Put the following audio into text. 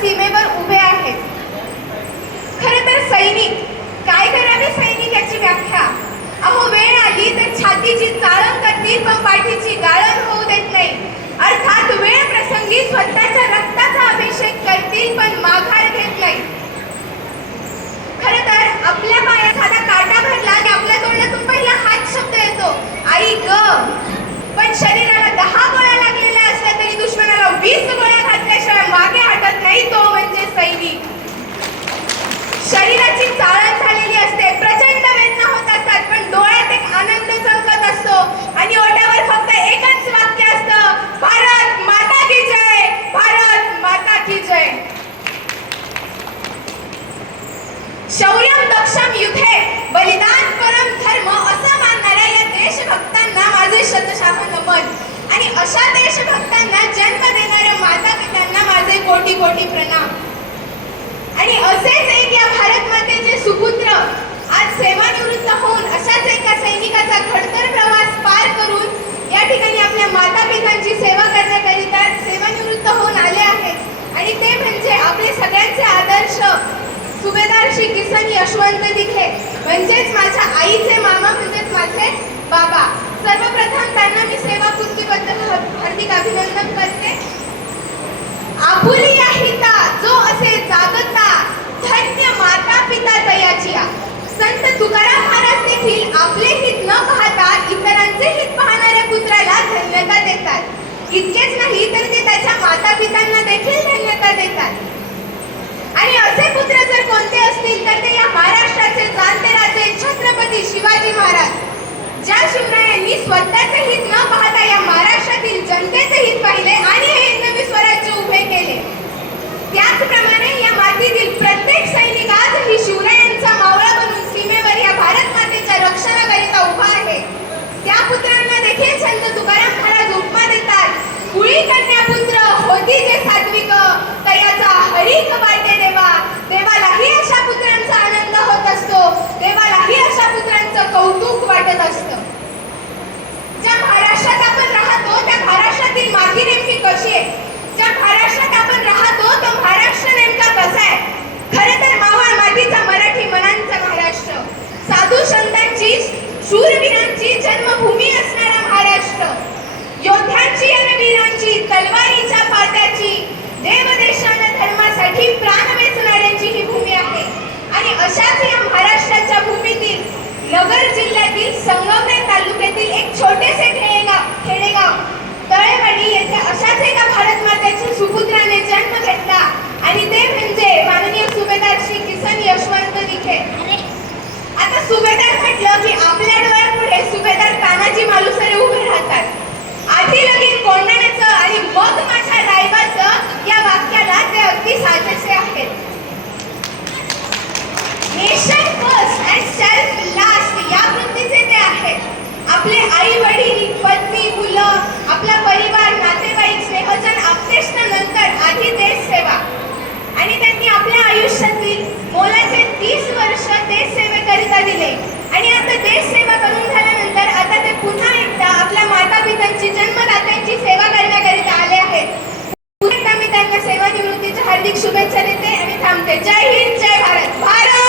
सीमेवर शौर्य दक्षम युथे बलिदान परम धर्म असं मानणाऱ्या या देशभक्त किसन यशवंत दिखे. म्हणजेच माझ्या आईचे मामा म्हणजेच माझे बाबा. सर्वप्रथम त्यांना सुभेदार म्हटलं की आपल्या डोळ्यापुढे सुभेदार तानाजी मालुसरे उभे राहतात. आधी लगीन कोंडाण्याचं आणि मग हार्दिक शुभेच्छा देते आम्ही थांबते जय हिंद जय भारत भारत